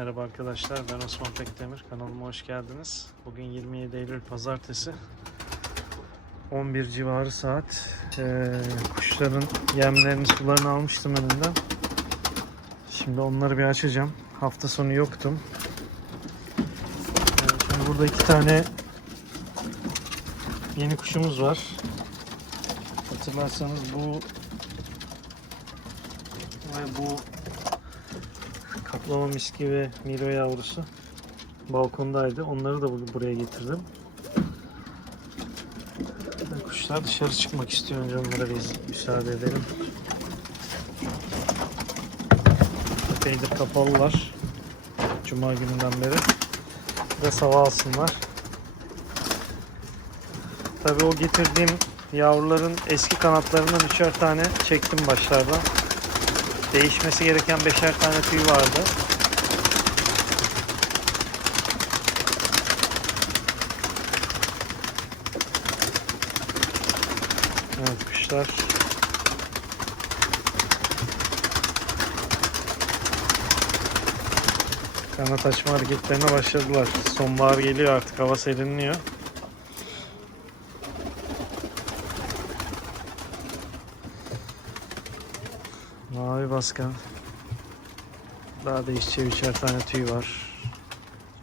Merhaba arkadaşlar ben Osman Pekdemir kanalıma hoş geldiniz. Bugün 27 Eylül Pazartesi 11 civarı saat Ee, kuşların yemlerini sularını almıştım önünden. Şimdi onları bir açacağım. Hafta sonu yoktum. Ee, şimdi burada iki tane yeni kuşumuz var. Hatırlarsanız bu ve bu Kaplama miski ve Miro yavrusu balkondaydı. Onları da bur- buraya getirdim. Kuşlar dışarı çıkmak istiyor. Önce onlara bir müsaade edelim. Epeydir kapalılar. Cuma gününden beri. Bir de hava alsınlar. Tabii o getirdiğim yavruların eski kanatlarından üçer tane çektim başlarda. Değişmesi gereken beşer tane tüy vardı. Evet kuşlar. Kanat açma hareketlerine başladılar. Sonbahar geliyor artık hava serinliyor. Mavi baskan. Daha değişeceği üçer tane tüy var.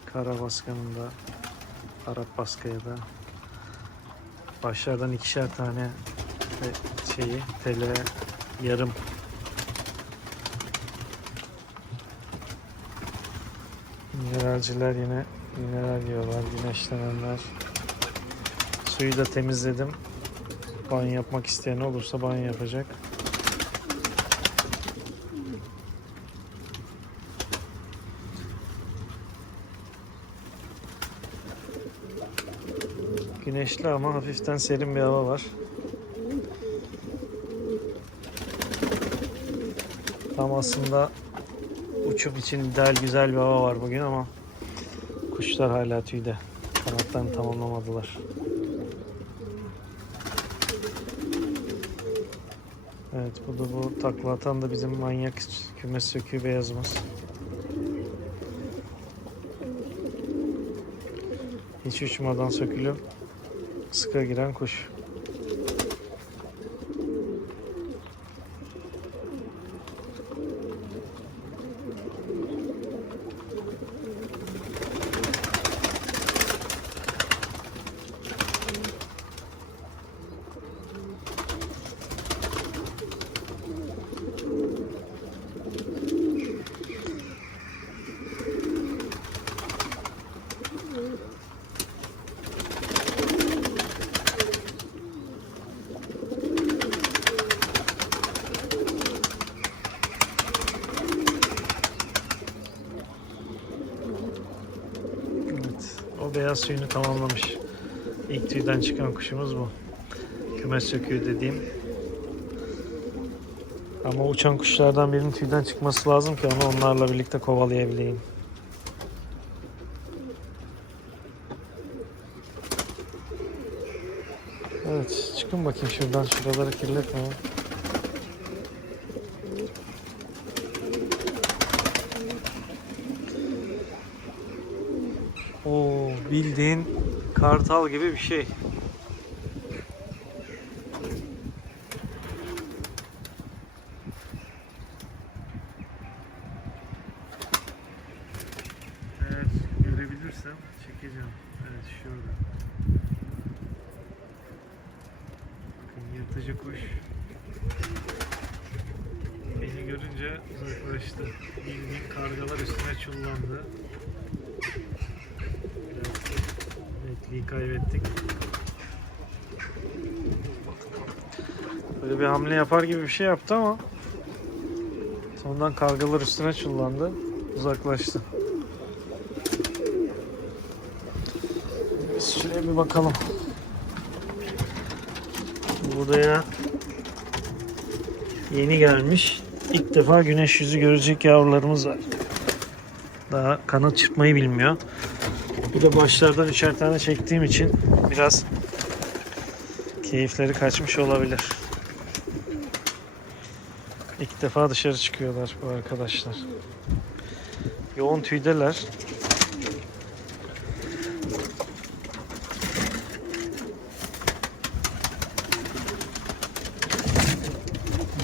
Kara baskanında. Arap baskıya da. Başlardan ikişer tane şeyi tele yarım Mineralciler yine mineral yiyorlar. Güneşlenenler. Suyu da temizledim. Banyo yapmak isteyen olursa banyo yapacak. Güneşli ama hafiften serin bir hava var. Tam aslında uçum için ideal güzel bir hava var bugün ama kuşlar hala tüyde. Kanatlarını tamamlamadılar. Evet bu da bu takla atan da bizim manyak kümes söküğü beyazımız. Hiç uçmadan sökülüp sıka giren kuş. Evet, o beyaz suyunu tamamlamış. İlk tüyden çıkan kuşumuz bu. Kümes söküğü dediğim. Ama uçan kuşlardan birinin tüyden çıkması lazım ki onu onlarla birlikte kovalayabileyim. Evet, çıkın bakayım şuradan. Şuraları kirletmeyin. Bildiğin kartal gibi bir şey. Evet, görebilirsem çekeceğim. Evet, şurada. Bakın kuş. Beni görünce uzaklaştı. Bildiğin kargalar üstüne çullandı. Netliği kaybettik. Böyle bir hamle yapar gibi bir şey yaptı ama sonradan kargalar üstüne çullandı. Uzaklaştı. Biz şuraya bir bakalım. Buraya yeni gelmiş. İlk defa güneş yüzü görecek yavrularımız var. Daha kanat çırpmayı bilmiyor. Bir de başlardan üçer tane çektiğim için biraz keyifleri kaçmış olabilir. İlk defa dışarı çıkıyorlar bu arkadaşlar. Yoğun tüydeler.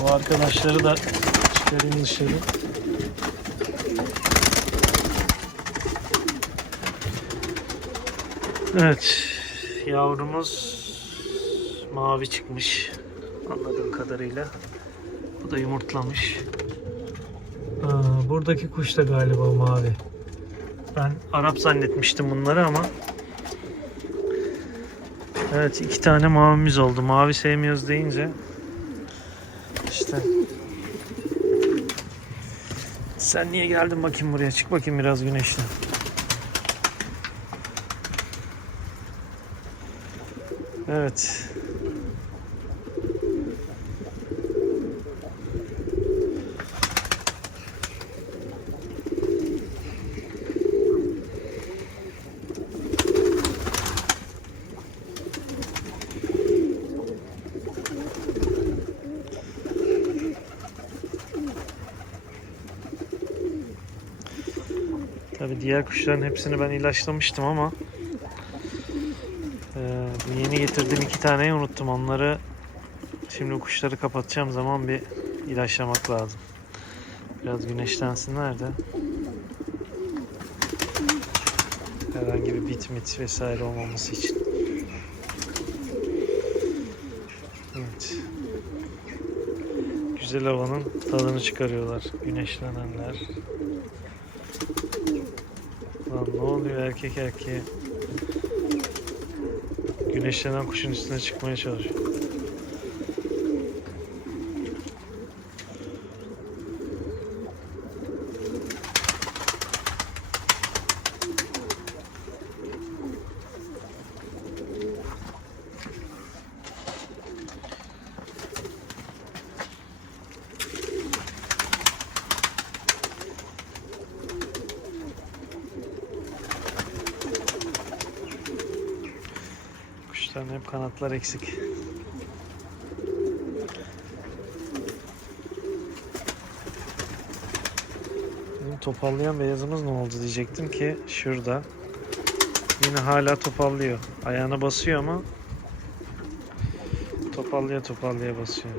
Bu arkadaşları da çıkarayım dışarı. Evet. Yavrumuz mavi çıkmış. Anladığım kadarıyla. Bu da yumurtlamış. Aa, buradaki kuş da galiba mavi. Ben Arap zannetmiştim bunları ama Evet iki tane mavimiz oldu. Mavi sevmiyoruz deyince işte sen niye geldin bakayım buraya? Çık bakayım biraz güneşten. Evet. Tabii diğer kuşların hepsini ben ilaçlamıştım ama bu yeni getirdiğim iki taneyi unuttum. Onları şimdi kuşları kapatacağım zaman bir ilaçlamak lazım. Biraz güneşlensinler de herhangi bir bit mit vesaire olmaması için. Evet. Güzel havanın tadını çıkarıyorlar güneşlenenler. Lan ne oluyor erkek erkeğe? Güneşlenen kuşun üstüne çıkmaya çalışıyor. Hep kanatlar eksik. Bizim topallayan beyazımız ne oldu diyecektim ki şurada. Yine hala topallıyor. Ayağına basıyor ama topallaya topallaya basıyor.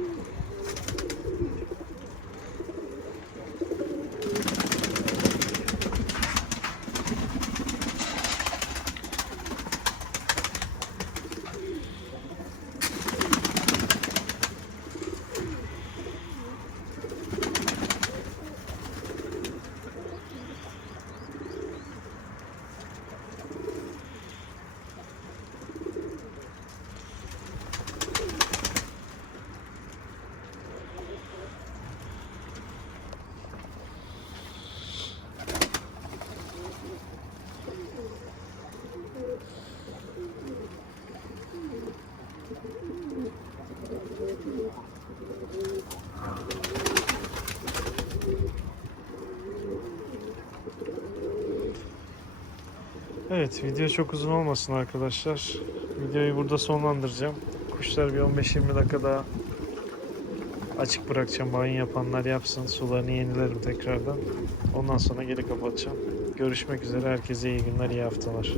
Evet video çok uzun olmasın arkadaşlar. Videoyu burada sonlandıracağım. Kuşlar bir 15-20 dakika daha açık bırakacağım. Banyo yapanlar yapsın. Sularını yenilerim tekrardan. Ondan sonra geri kapatacağım. Görüşmek üzere. Herkese iyi günler, iyi haftalar.